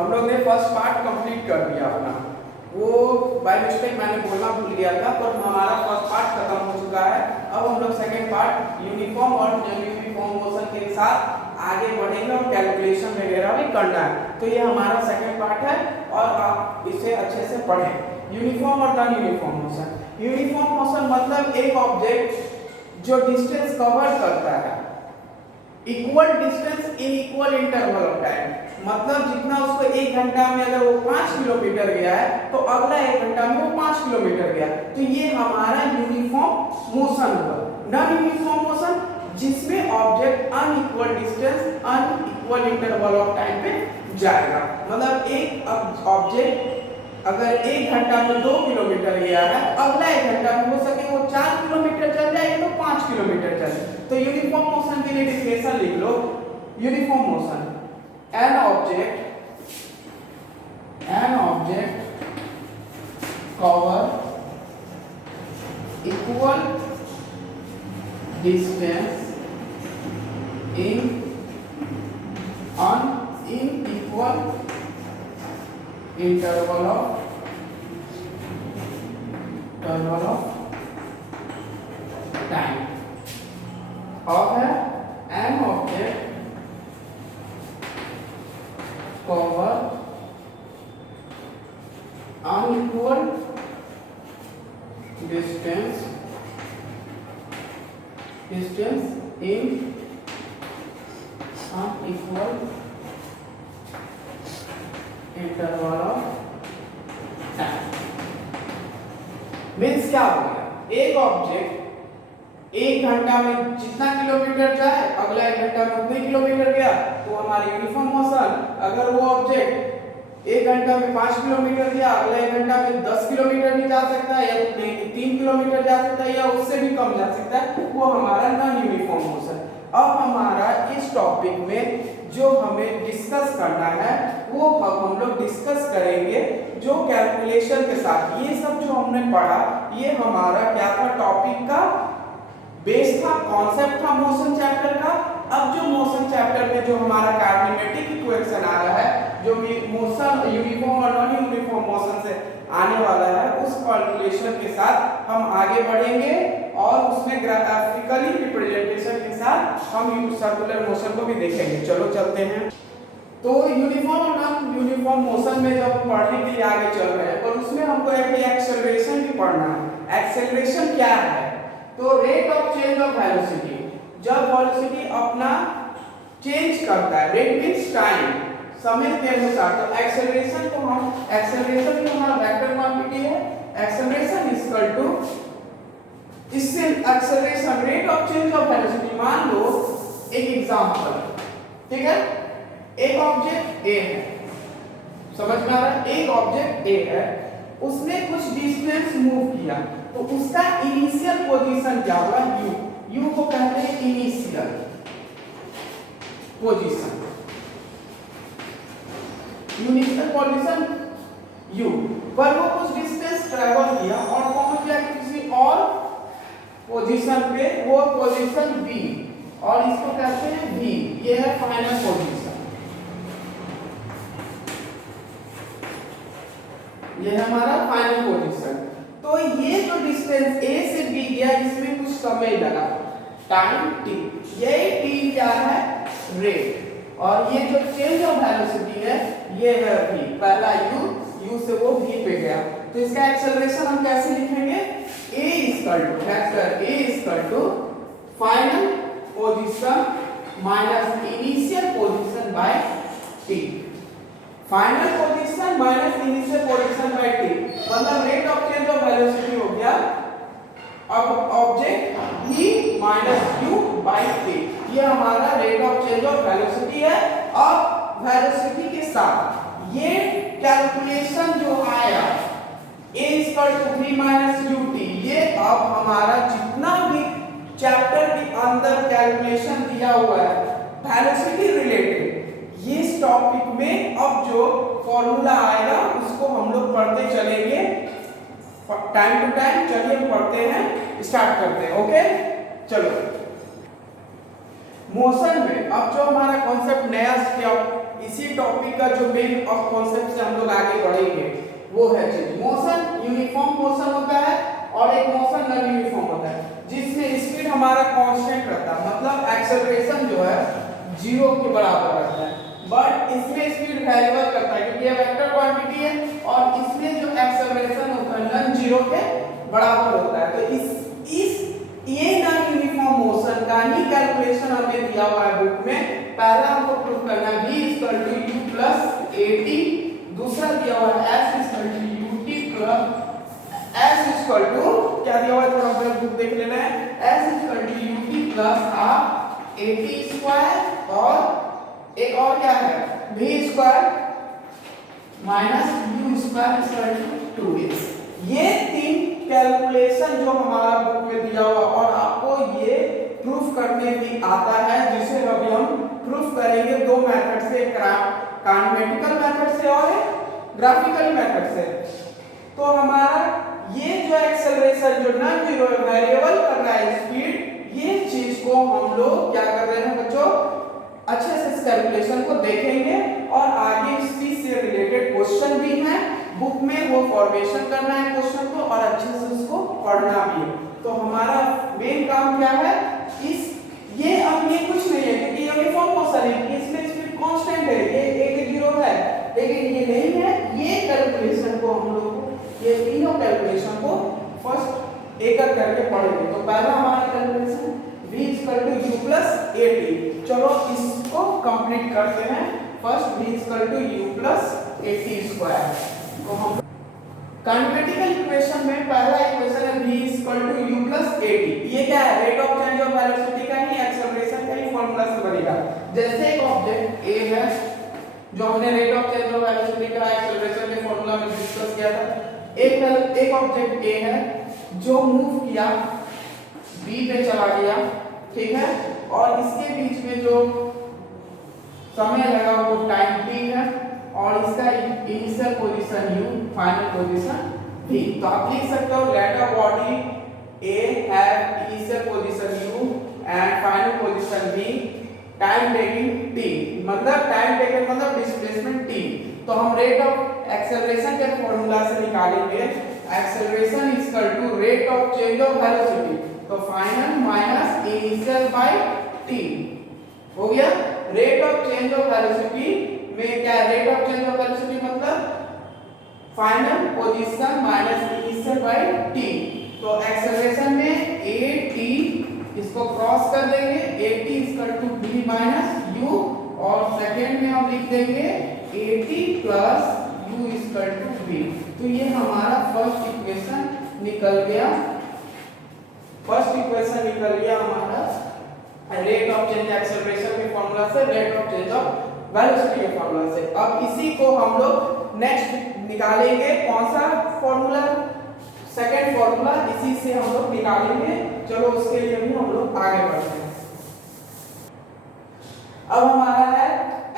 हम लोग ने फर्स्ट पार्ट कंप्लीट कर दिया अपना, वो बाय मिस्टेक मैंने बोलना भूल गया था, पर हमारा फर्स्ट पार्ट खत्म हो चुका है। अब हम लोग सेकंड पार्ट यूनिफॉर्म और यूनिफॉर्म मोशन के साथ आगे बढ़ेंगे और कैलकुलेशन वगैरह भी करना है। तो ये हमारा सेकंड पार्ट है और आप इसे अच्छे से पढ़ें। यूनिफॉर्म और non uniform motion. Uniform motion मतलब एक ऑब्जेक्ट जो डिस्टेंस कवर करता है equal distance in equal interval of time, मतलब जितना उसको 1 घंटा में अगर वो 5 किलोमीटर गया है तो अगला 1 घंटा में वो 5 किलोमीटर गया, तो ये हमारा यूनिफॉर्म मोशन हुआ। नॉन यूनिफॉर्म मोशन जिसमें object unequal distance unequal interval of time पे जाएगा, मतलब एक ऑब्जेक्ट अगर 1 घंटा में 2 किलोमीटर गया है, अगला 1 घंटा में हो सके वो 4 किलोमीटर चल जाए तो 5 किलोमीटर चले। तो यूनिफॉर्म मोशन के लिए डेफिनेशन लिख लो। Uniform motion an object cover equal distance in unequal interval of time। अब है an object cover unequal distance in unequal interval of time। Means क्या हो गया, एक ऑब्जेक्ट 1 घंटा में जितना किलोमीटर जाए अगला 1 घंटा में उतने किलोमीटर गया तो हमारी यूनिफॉर्म मोशन। अगर वो ऑब्जेक्ट 1 घंटा में 5 किलोमीटर गया अगला 1 घंटा में 10 किलोमीटर भी जा सकता है या 3 किलोमीटर जा सकता है या उससे भी कम जा सकता है, वो हमारा नॉन यूनिफॉर्म मोशन। अब हमारा इस टॉपिक में जो हमें डिस्कस करना है वो हम लोग डिस्कस करेंगे जो कैलकुलेशन के साथ। ये सब जो हमने पढ़ा ये हमारा क्या था, टॉपिक का बेस था, कॉन्सेप्ट था मोशन चैप्टर का। अब जो मोशन चैप्टर में जो हमारा काइनेमेटिक इक्वेशन आ रहा है, जो मोशन यूनिफॉर्म और नॉन यूनिफॉर्म मोशन से आने वाला है, उस कैलकुलेशन के साथ हम आगे बढ़ेंगे और उसमें ग्राफिकली रिप्रेजेंटेशन के साथ हम सर्कुलर मोशन को भी देखेंगे। चलो चलते हैं। तो यूनिफॉर्म और नॉन यूनिफॉर्म मोशन में जब हम पढ़ने के लिए आगे चल रहे हैं, पर उसमें हमको एक्सेलरेशन भी पढ़ना है। एक्सेलरेशन क्या है, तो rate of change of velocity, जब वेलोसिटी अपना चेंज करता है, रेट मींस टाइम, समय के अनुसार। तो एक्सेलरेशन को हमारा वेक्टर क्वांटिटी है। एक्सेलरेशन इज इक्वल टू, इससे acceleration rate of change of velocity, मान लो एक एग्जांपल, ठीक है, एक ऑब्जेक्ट ए है, समझ में आ रहा है, एक ऑब्जेक्ट ए है, उसने कुछ डिस्टेंस मूव किया तो उसका इनिशियल पोजीशन क्या होगा, यू को कहते हैं initial position, initial position you पर वो कुछ डिस्टेंस ट्रैवल किया और पहुंच गया किसी और पोजीशन पे, वो पोजीशन बी, और इसको कहते हैं वी, ये है फाइनल पोजीशन, ये है हमारा फाइनल पोजीशन। तो ये जो डिस्टेंस ए से बी गया इसमें कुछ समय लगा, टाइम टी, ये टी क्या है, रेट, और ये जो चेंज ऑफ वेलोसिटी है ये है v, पहला u से वो v पे गया। तो इसका एक्सेलरेशन हम कैसे लिखेंगे, a equal to vector a equal to final position minus initial position by t, final position minus initial position by t, मतलब rate of change of velocity हो गया अब object v minus u by t, ये हमारा rate of change of velocity है। अब velocity के साथ ये कैलकुलेशन जो आया a equal to v minus ut, ये अब हमारा जितना भी चैप्टर के अंदर कैलकुलेशन दिया हुआ है वेलोसिटी रिलेटेड, ये इस टॉपिक में अब जो फॉर्मूला आएगा उसको हम लोग पढ़ते चलेंगे टाइम टू टाइम। चलिए पढ़ते हैं, स्टार्ट करते हैं। ओके चलो, मोशन में अब जो हमारा कॉन्सेप्ट नया इसी टॉपिक का जो मेन ऑफ कॉन्सेप्ट से हम लोग आगे बढ़ेंगे वो है चीज मोशन। यूनिफॉर्म मोशन होता है और एक मोशन नॉन यूनिफॉर्म होता है जिसमें स्पीड हमारा कांस्टेंट रहता है, मतलब एक्सेलरेशन जो है 0 के बराबर रहता है, बट इसमें स्पीड वेरिएबल करता है क्योंकि ये वेक्टर क्वांटिटी है और इसमें जो एक्सेलरेशन होता है नॉन 0 के बराबर होता है। तो इस ये नॉन यूनिफॉर्म मोशन का ही कैलकुलेशन हमें दिया हुआ है बुक में। पहला हमको प्रूफ करना है v u प्लस at, दूसरा दिया हुआ है s ut प्लस s क्या दिया हुआ है थोड़ा सा बुक देख लेना है, s ut plus half at square और एक और क्या है v square minus u square 2x। ये तीन कैलकुलेशन जो हमारा बुक में दिया हुआ और आपको ये प्रूफ करने भी आता है, जिसे अभी हम प्रूफ करेंगे दो मेथड से, काइनेमेटिकल मेथड से और ग्राफिकल मेथड से। तो हमारा ये जो एक्सेलरेशन जो नॉन जीरो वेरिएबल कर रहा है स्पीड, ये चीज को हम लोग क्या कर रहे हैं बच्चों, अच्छे से इस कैलकुलेशन को देखेंगे और आगे इस चीज से रिलेटेड क्वेश्चन भी हैं बुक में, वो फॉर्मेशन करना है क्वेश्चन को और अच्छे से उसको पढ़ना भी है। तो हमारा मेन काम क्या है, इस ये अब ये कुछ नहीं है क्योंकि यूनिफॉर्म मोशन है, इसमें स्पीड कांस्टेंट है, ये 0 है, लेकिन ये नहीं है। ये कैलकुलेशन को हम लोग ये तीनों कैलकुलेशन को फर्स्ट एक एक करके पढ़ेंगे। तो पहला हमारा calculation v u plus at, चलो इसको कंप्लीट करते हैं। First v u plus at square. तो हम काइनेमेटिकल इक्वेशन में पहला इक्वेशन है v u प्लस at, ये क्या है, rate of change of velocity का ही एक्सेलरेशन का ही फार्मूला से बनेगा। जैसे एक ऑब्जेक्ट a है जो हमने rate of change of velocity का एक्सेलरेशन के फार्मूला में डिस्कस किया था, एक ऑब्जेक्ट a है जो मूव किया b पे चला गया, ठीक है, और इसके बीच में जो समय लगा वो टाइम t है और इसका initial position u, final position v। तो आप लिख सकते हो let a body a have initial position u and final position v, time taking t, मतलब टाइम टेकिंग मतलब डिस्प्लेसमेंट t। तो हम रेट ऑफ एक्सेलरेशन के फार्मूला से निकालेंगे acceleration is equal to rate of change of velocity, तो final minus initial by t हो गया। Rate of change of velocity में क्या है, rate of change of velocity मतलब final position minus initial by t। तो एक्सेलरेशन में at इसको क्रॉस कर देंगे, at equal to v minus u और सेकंड में हम लिख देंगे at plus u equal to v। तो ये हमारा फर्स्ट इक्वेशन निकल गया, फर्स्ट इक्वेशन निकल गया हमारा रेट ऑफ चेंज एक्सेलरेशन के फार्मूला से, rate of change of velocity के फार्मूला से। अब इसी को हम लोग नेक्स्ट निकालेंगे, कौन सा फार्मूला, सेकंड फार्मूला, इसी से हम लोग निकालेंगे। चलो उसके लिए भी हम लोग आगे बढ़ते हैं। अब हमारा है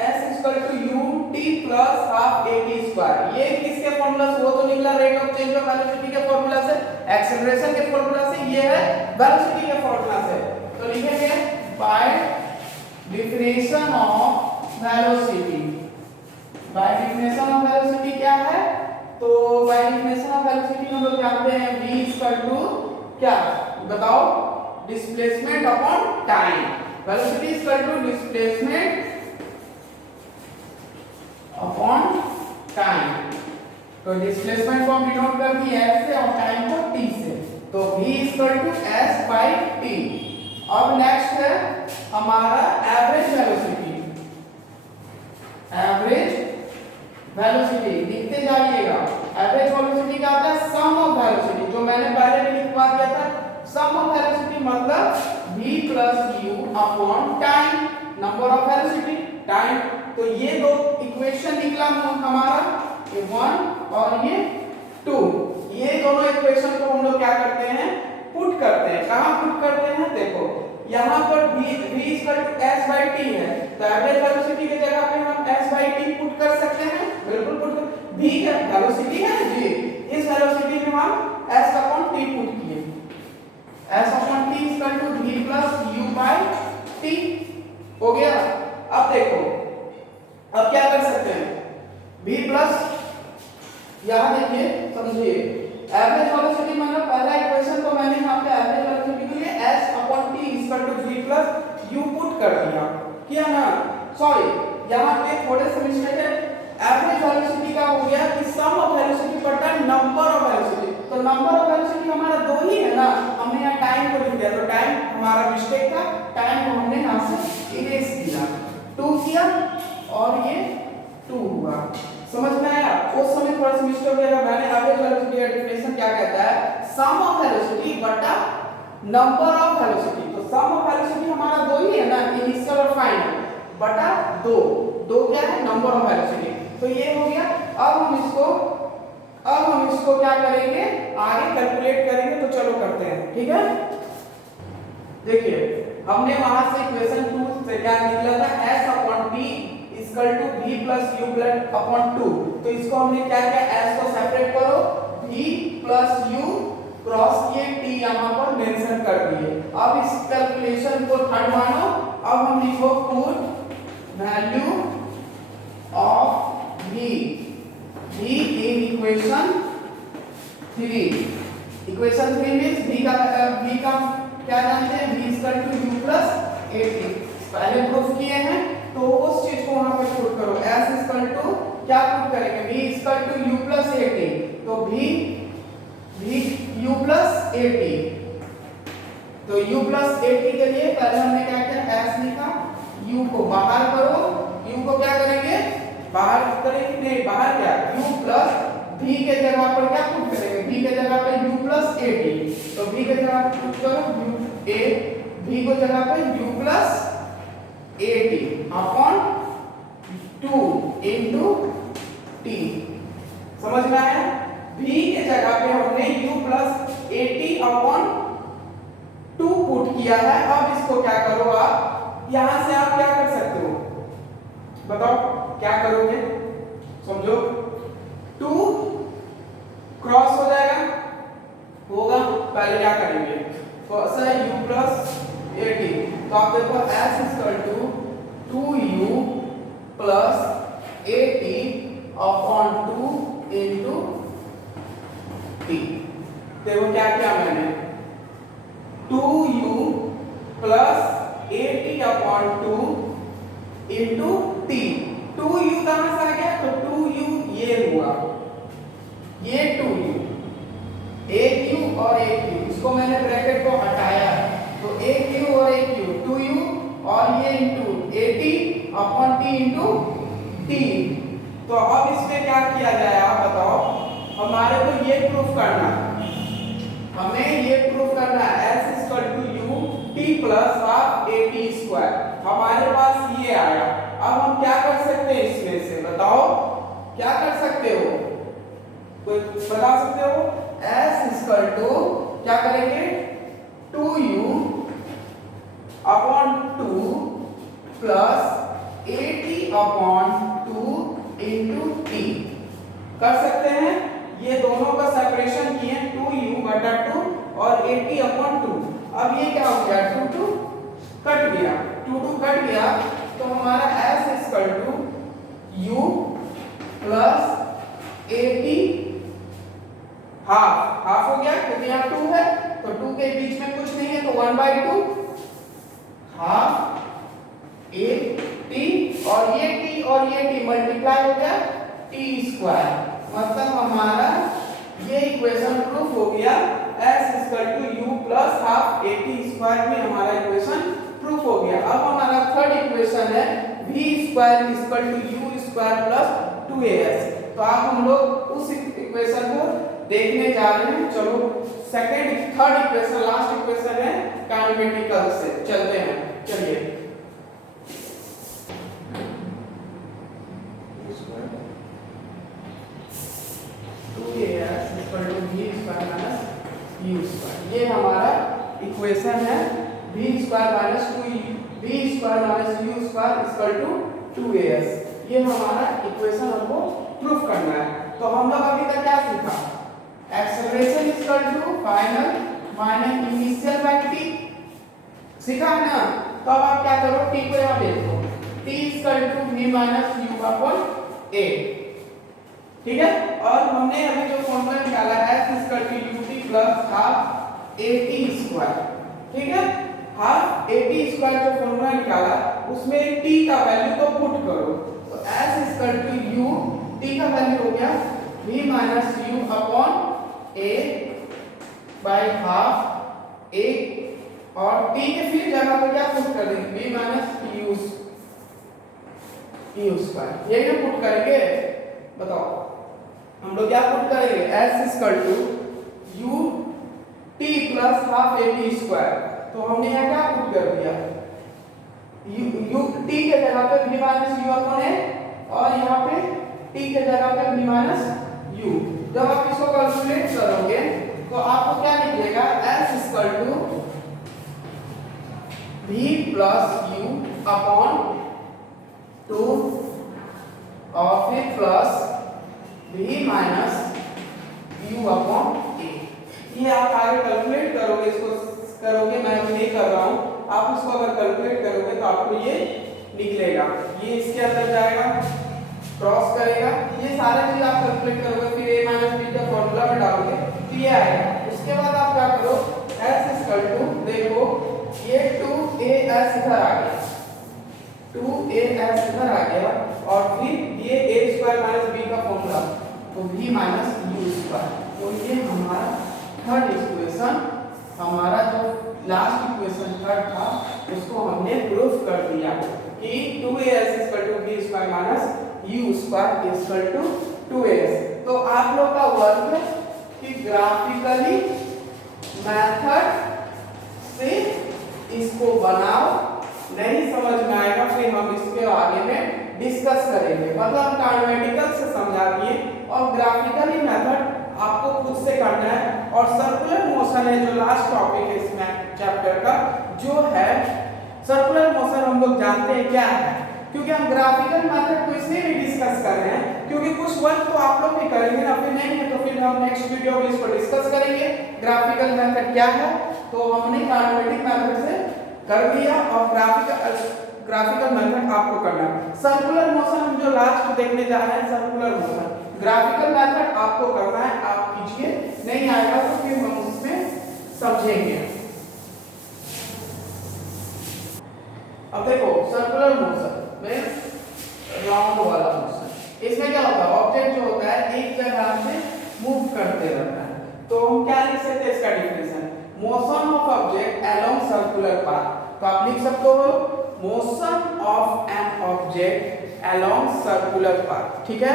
s equal to u t plus half at square. ये किसके फार्मूला से, वो तो निकला rate of change of velocity के फार्मूला से, एक्सेलरेशन के फार्मूला से, ये है वेलोसिटी के फार्मूला से। तो लिखेंगे by definition of velocity, by definition of velocity क्या है, तो बाय डेफिनेशन ऑफ वेलोसिटी हम लोग जानते हैं v इक्वल टू क्या बताओ, displacement upon time. Velocity equal to displacement upon time. तो डिस्प्लेसमेंट को हम डिनोट कर दिए s से और टाइम को t से, तो v equal to s by t। अब नेक्स्ट है हमारा एवरेज वेलोसिटी, एवरेज वेलोसिटी लिखते जाइएगा। एवरेज वेलोसिटी क्या होता है, सम ऑफ वेलोसिटी, जो मैंने पहले भी लिखवा दिया था। सम ऑफ वेलोसिटी मतलब v plus u upon time, number of velocity time. तो ये दो इक्वेशन निकला हमारा, ये 1 और ये 2। ये दोनों इक्वेशन को हम लोग क्या करते हैं, पुट करते हैं। कहां पुट करते हैं, देखो यहां पर v equal to s by t है, तो एवरेज वेलोसिटी की जगह पे हम s बाय t पुट कर सकते हैं, बिल्कुल पुट कर। v क्या वेलोसिटी है जी, इस वेलोसिटी में हम s अपॉन t पुट किए, s upon t equal to v plus u by t हो गया। अब देखो अब क्या कर सकते हैं, v प्लस, यहाँ देखिए समझिए, एवरेज वेलोसिटी मतलब पहला इक्वेशन तो मैंने यहाँ पे एवरेज वेलोसिटी के लिए s upon t equal to v plus u put कर दिया, किया ना। सॉरी, यहाँ पे थोड़े से मिस्टेक है, एवरेज वेलोसिटी का हो गया कि सम ऑफ वेलोसिटी बटा नंबर ऑफ वेलोसिटी, तो नंबर ऑफ वेलोसिटी हमारा दो ही है ना, हमने यहाँ टाइम को लिख दिया, तो टाइम हमारा मिस्टेक था, टाइम को हमने यहाँ से इरेज किया, 2 किया और ये 2 हुआ, समझ में आया। उस समय थोड़ा सा मिस्टेक हो गया, मैंने एवरेज वेलोसिटी का डेफिनेशन क्या कहता है, सम ऑफ वेलोसिटी बटा नंबर ऑफ वेलोसिटी, तो सम ऑफ वेलोसिटी हमारा दो ही है ना, इनिशियल और फाइनल, बटा दो क्या है, नंबर ऑफ वेलोसिटी, तो ये हो गया। अब हम इसको क्या करेंगे, आगे कैलकुलेट करेंगे, तो चलो करते हैं, ठीक है। देखिए हमने वहां से इक्वेशन 2 से क्या निकला था, s upon t equal to v plus u plus upon 2, तो इसको हमने क्या किया, s को सेपरेट करो, v प्लस u क्रॉस किए, t यहां पर मेंशन कर दिए। अब इस कैलकुलेशन को थर्ड मानो, अब हम लिखो put value of v in equation 3, equation 3 means v का क्या जानते हैं, v equal to u plus 80, पहले प्रूफ किए हैं, तो उस चीज को वहां पे पुट करो, s इक्वल टू क्या पुट करेंगे, v equal to u plus 80, तो v u प्लस 80, तो u प्लस 80 के लिए पहले हमने क्या किया, s लिखा, u को बाहर करो, u को क्या करेंगे, बाहर करेंगे, नहीं बाहर क्या, u प्लस v के जगह पर क्या पुट करेंगे, v के जगह पर u प्लस 80, तो v के जगह पर पुट करो v को जगह पर u plus 80 upon 2 into t, समझ में आया। v के जगह पे हमने u प्लस 80 अपॉन 2 पुट किया है। अब इसको क्या करो, आप यहां से आप क्या कर सकते हो, बताओ क्या करोगे, समझो, 2 क्रॉस हो जाएगा, होगा, पहले क्या करेंगे, फर्स्ट है u प्लस 80, तो आप देखो s equal to 2u plus 80 upon 2 into t, देखो क्या किया मैंने, 2u plus 80 upon 2 into t, 2u कहां से आ गया, तो 2u ये हुआ, ये 2u, एक u और एक u, इसको मैंने ब्रैकेट को हटाया, तो एक u और एक u, 2u और ये into 80 upon t into t, तो अब इसमें क्या किया जाए आप बताओ, हमारे को ये प्रूफ करना, हमें ये प्रूफ करना है, s equal to u t plus half at square, हमारे पास ये आया। अब हम क्या कर सकते हैं इसमें से, बताओ क्या कर सकते हो, कोई बता सकते हो, s इक्वल टू क्या करेंगे, 2u upon 2 plus 80 upon 2 into t, कर सकते हैं, ये दोनों का सेपरेशन किए, 2u बटा 2 और 80 अपॉन 2, अब ये क्या हो गया, 2 कट गया, 2 कट गया, तो हमारा s equal to u plus 80 half हो गया, क्योंकि यहाँ 2 है, तो 2 के बीच में कुछ नहीं है, तो 1/2 हाफ 80 और ये t मल्टीप्लाई हो गया t स्क्वायर, मतलब हमारा ये इक्वेशन प्रूफ हो गया, s equal to u plus half 80 square में हमारा इक्वेशन प्रूफ हो गया। अब हमारा थर्ड इक्वेशन है v square equal to u square plus 2as, तो आप हम लोग उस इक्वेशन को देखने जा रहे हैं, चलो थर्ड इक्वेशन, लास्ट इक्वेशन है काइनेमेटिकल से, चलते हैं, चलिए, ये हमारा इक्वेशन है v square minus 2u square equal to 2as, ये हमारा इक्वेशन हमको प्रूफ करना है। तो हम लोग अभी तक क्या सीखा, acceleration equal to final minus initial by t, सीखा है ना। तो अब आप क्या करो, t को यहां देखो, t equal to v minus u upon a, ठीक है। और हमने अभी जो फॉर्मूला निकाला है ut plus half at square, ठीक है। हाफ at स्क्वायर जो फॉर्मूला निकाला उसमें t का वैल्यू को पुट करो, तो s u t का वैल्यू हो गया v minus u upon a by half a, और t के फिर जगह पे क्या पुट कर देंगे v माइनस u स्क्वायर, यही ना पुट करेंगे। बताओ हम लोग क्या पुट करेंगे, s u t plus half a t square, तो हमने यहाँ क्या पुट कर दिया u t के जगह पे v minus u upon a, और यहाँ पे t के जगह पे v माइनस u। जब आप इसको कैलकुलेट करोगे तो आपको क्या निकलेगा, s v plus u upon 2 और फिर plus v minus u upon a। ये आप आगे कैलकुलेट करोगे, इसको करोगे, मैं अभी नहीं कर रहा हूँ, आप इसको अगर कैलकुलेट करोगे तो आपको ये निकलेगा, ये इसके अंदर जाएगा, क्रॉस करेगा, ये सारे चीज आप कैलकुलेट करोगे, फिर a माइनस b का फॉर्मूला में डालोगे तो ये आएगा। उसके बाद आप क्या करो, s देखो ये 2as इधर आ गया, 2as इधर आ गया, और फिर ये a स्क्वायर माइनस b का फॉर्मूला, तो v माइनस u स्क्वायर। तो ये हमारा थर्ड इक्वेशन, हमारा जो लास्ट इक्वेशन थर्ड था उसको हमने प्रूफ कर दिया कि 2as b square minus u square 2as। तो आप लोग का वर्क है कि ग्राफिकली मेथड से इसको बनाओ, नहीं समझ में आएगा फिर हम इसके आगे में डिस्कस करेंगे, मतलब काइनेमेटिकल से समझा दिए और ग्राफिकली मेथड आपको खुद से करना है। और सर्कुलर मोशन है जो लास्ट टॉपिक है इसमें चैप्टर का, जो है सर्कुलर मोशन हम लोग जानते हैं क्या है, क्योंकि हम ग्राफिकल मेथड को इसलिए भी डिस्कस कर रहे हैं क्योंकि कुछ वर्क तो आप लोग भी करेंगे ना, फिर नहीं है तो फिर हम नेक्स्ट वीडियो में इसको डिस्कस करेंगे ग्राफिकल मेथड क्या है। तो हमने काइनेमेटिक मेथड से कर लिया और ग्राफिकल मेथड आपको करना है। सर्कुलर मोशन हम जो लास्ट देखने जा रहे हैं सर्कुलर मोशन, ग्राफिकल मेथड आपको करना है, आप कीजिए, नहीं आएगा तो फिर हम उसमें समझेंगे। अब देखो सर्कुलर मोशन में राउंड वाला मोशन, इसमें क्या होता है, ऑब्जेक्ट जो होता है एक जगह से मूव करते रहता है, तो हम क्या लिख सकते हैं इसका definition, motion of object along circular path. तो आप लिख सकते हो motion of an object along circular path, ठीक है,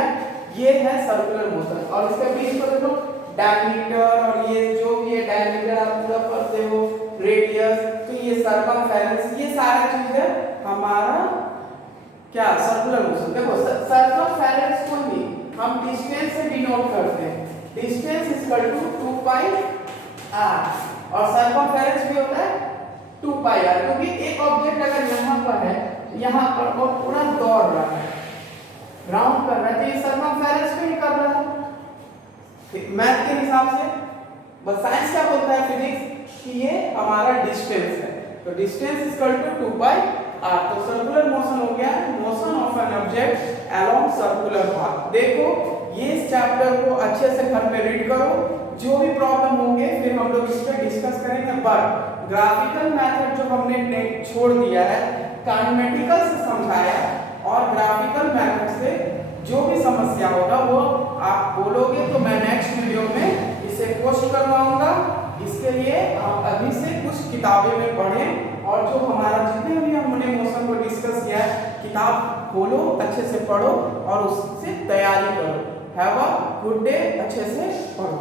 ये है सर्कुलर मोशन। और इसके बीच में देखो डायमीटर, और ये जो भी है डायमीटर आप पूरा पढ़ते हो, रेडियस, तो ये सर्कमफेरेंस, ये सारी चीजें हमारा क्या सर्कुलर मोशन। देखो सर्कमफेरेंस को भी हम डिस्टेंस से डिनोट करते हैं, distance is equal to 2 pi r, और सर्कमफेरेंस भी होता है 2 पाई r, क्योंकि एक ऑब्जेक्ट अगर यहाँ पर है, यहाँ पर वो पूरा दौड़ रहा है, राउंड कर रहा है, तो ये सर्कमफेरेंस भी कर रहा है मैथ के हिसाब से। बस साइंस क्या बोलता है, फिजिक्स, कि ये हमारा डिस्टेंस है, तो distance is equal to 2 pi r। तो सर्कुलर मोशन हो गया motion of an object along circular path. देखो ये इस चैप्टर को अच्छे से घर पे रीड करो, जो भी प्रॉब्लम होंगे फिर हम लोग इस पे डिस्कस करेंगे। बट ग्राफिकल मेथड जो हमने छोड़ दिया है, काइनेमेटिकल से समझाया, और ग्राफिकल मेथड से जो भी समस्या होगा वो आप बोलोगे तो मैं नेक्स्ट वीडियो में इसे पोस्ट करवाऊंगा। इसके लिए आप अभी से कुछ किताबें में पढ़ें, और जो हमारा जितने भी हमने मोशन को डिस्कस किया है किताब खोलो, अच्छे से पढ़ो और उससे तैयारी करो। हैव अ गुड डे, अच्छे से पढ़ो।